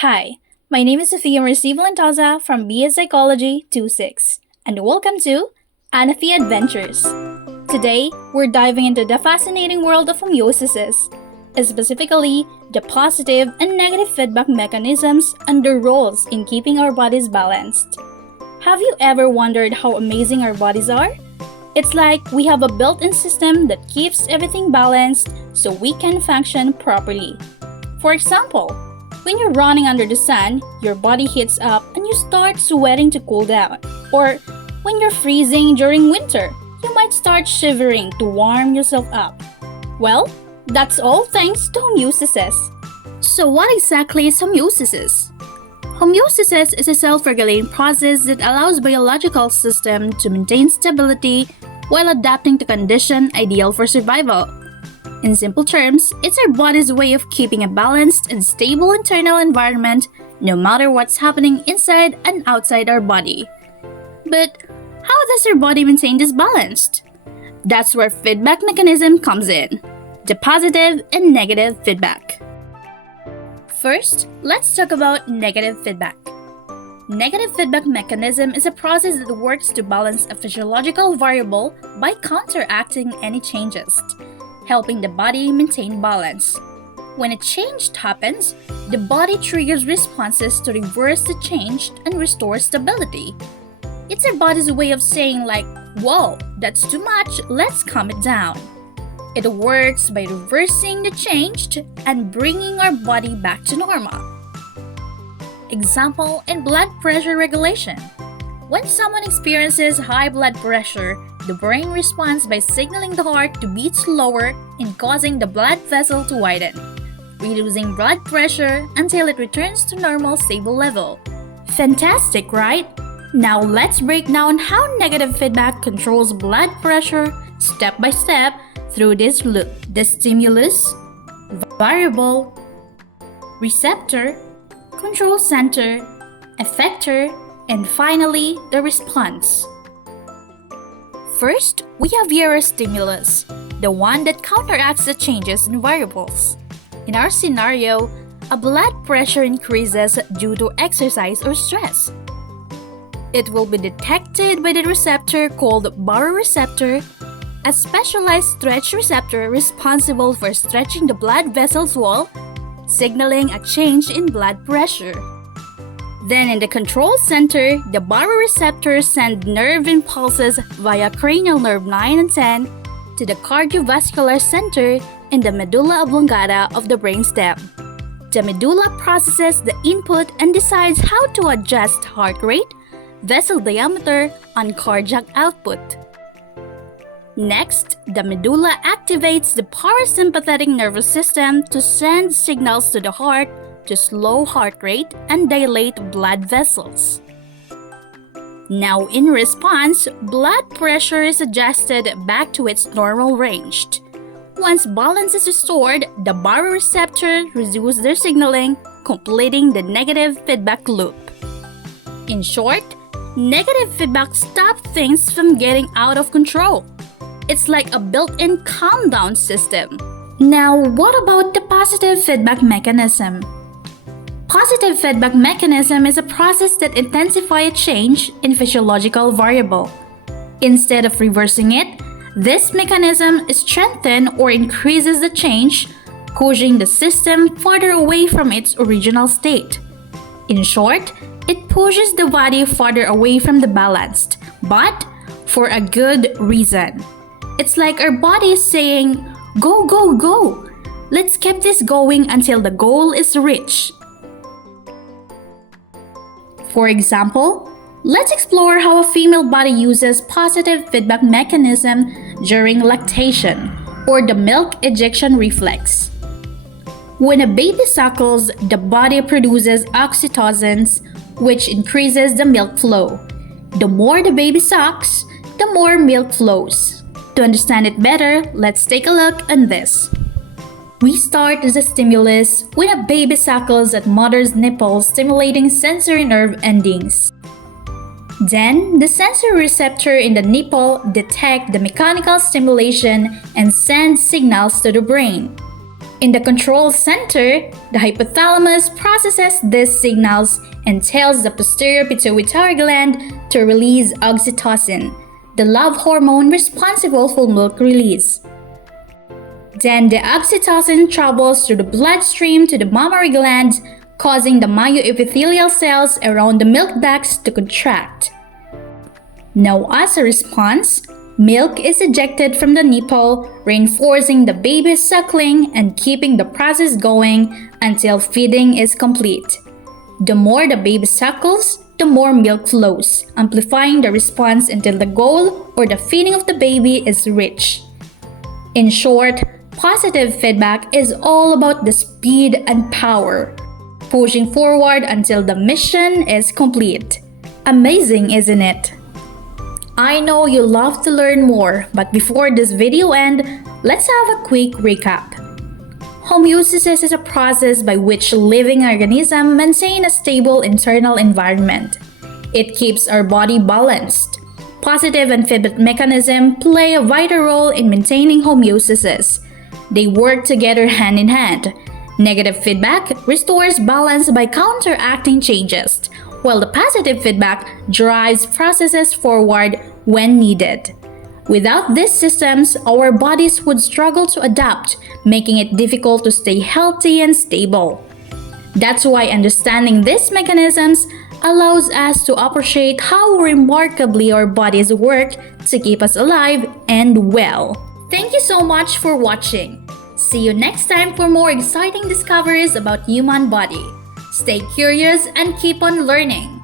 Hi, my name is Sofia Mercy Valentosa from BS Psychology 26, and welcome to Anafi Adventures. Today, we're diving into the fascinating world of homeostasis, specifically the positive and negative feedback mechanisms and their roles in keeping our bodies balanced. Have you ever wondered how amazing our bodies are? It's like we have a built-in system that keeps everything balanced so we can function properly. For example, when you're running under the sun, your body heats up and you start sweating to cool down. Or when you're freezing during winter, you might start shivering to warm yourself up. Well, that's all thanks to homeostasis. So what exactly is homeostasis? Homeostasis is a self-regulating process that allows biological system to maintain stability while adapting to conditions ideal for survival. In simple terms, it's our body's way of keeping a balanced and stable internal environment no matter what's happening inside and outside our body. But how does our body maintain this balance? That's where feedback mechanism comes in, the positive and negative feedback. First, let's talk about negative feedback. Negative feedback mechanism is a process that works to balance a physiological variable by counteracting any changes, helping the body maintain balance. When a change happens, the body triggers responses to reverse the change and restore stability. It's our body's way of saying like, whoa, that's too much, let's calm it down. It works by reversing the change and bringing our body back to normal. Example in blood pressure regulation. When someone experiences high blood pressure, the brain responds by signaling the heart to beat slower and causing the blood vessel to widen, reducing blood pressure until it returns to normal stable level. Fantastic, right? Now let's break down how negative feedback controls blood pressure step by step through this loop: the stimulus, variable, receptor, control center, effector, and finally the response. First, we have your stimulus, the one that counteracts the changes in variables. In our scenario, a blood pressure increases due to exercise or stress. It will be detected by the receptor called baroreceptor, a specialized stretch receptor responsible for stretching the blood vessel's wall, signaling a change in blood pressure. Then in the control center, the baroreceptors send nerve impulses via cranial nerve 9 and 10 to the cardiovascular center in the medulla oblongata of the brainstem. The medulla processes the input and decides how to adjust heart rate, vessel diameter, and cardiac output. Next, the medulla activates the parasympathetic nervous system to send signals to the heart to slow heart rate and dilate blood vessels. Now, in response, blood pressure is adjusted back to its normal range. Once balance is restored, the baroreceptor resumes their signaling, completing the negative feedback loop. In short, negative feedback stops things from getting out of control. It's like a built-in calm-down system. Now, what about the positive feedback mechanism? Positive feedback mechanism is a process that intensifies a change in physiological variable. Instead of reversing it, this mechanism strengthens or increases the change, pushing the system farther away from its original state. In short, it pushes the body farther away from the balanced, but for a good reason. It's like our body is saying, go, go, go! Let's keep this going until the goal is reached. For example, let's explore how a female body uses positive feedback mechanism during lactation, or the milk ejection reflex. When a baby suckles, the body produces oxytocin, which increases the milk flow. The more the baby sucks, the more milk flows. To understand it better, let's take a look at this. We start as a stimulus when a baby suckles at mother's nipple, stimulating sensory nerve endings. Then, the sensory receptor in the nipple detect the mechanical stimulation and send signals to the brain. In the control center, the hypothalamus processes these signals and tells the posterior pituitary gland to release oxytocin, the love hormone responsible for milk release. Then the oxytocin travels through the bloodstream to the mammary glands, causing the myoepithelial cells around the milk ducts to contract. Now, as a response, milk is ejected from the nipple, reinforcing the baby's suckling and keeping the process going until feeding is complete. The more the baby suckles, the more milk flows, amplifying the response until the goal or the feeding of the baby is reached. In short, positive feedback is all about the speed and power, pushing forward until the mission is complete. Amazing, isn't it? I know you love to learn more, but before this video ends, let's have a quick recap. Homeostasis is a process by which living organisms maintain a stable internal environment. It keeps our body balanced. Positive and feedback mechanisms play a vital role in maintaining homeostasis. They work together hand in hand. Negative feedback restores balance by counteracting changes, while the positive feedback drives processes forward when needed. Without these systems, our bodies would struggle to adapt, making it difficult to stay healthy and stable. That's why understanding these mechanisms allows us to appreciate how remarkably our bodies work to keep us alive and well. Thank you so much for watching. See you next time for more exciting discoveries about human body. Stay curious and keep on learning.